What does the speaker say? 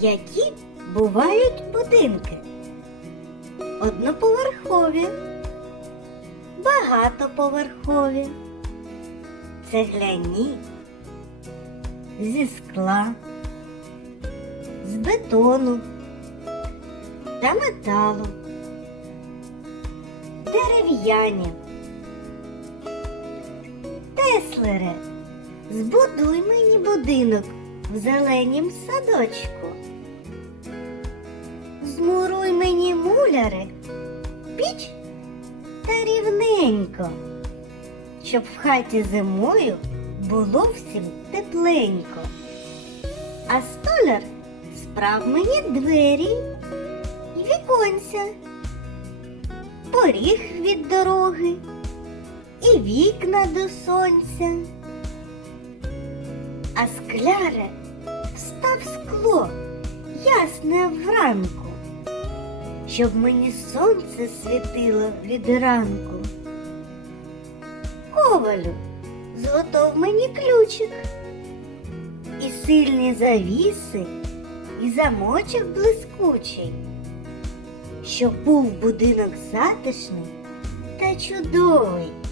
Які бувають будинки? Одноповерхові, багатоповерхові, цегляні, зі скла, з бетону та металу, дерев'яні. Теслере, збудуй мені будинок в зеленім садочку. Мені муляри, піч та рівненько, щоб в хаті зимою було всім тепленько. А столяр справ мені двері і віконця, поріг від дороги і вікна до сонця. А скляре встав скло ясне вранку, щоб мені сонце світило від ранку. Ковалю, зготов мені ключик, і сильні завіси, і замочок блискучий, щоб був будинок затишний та чудовий.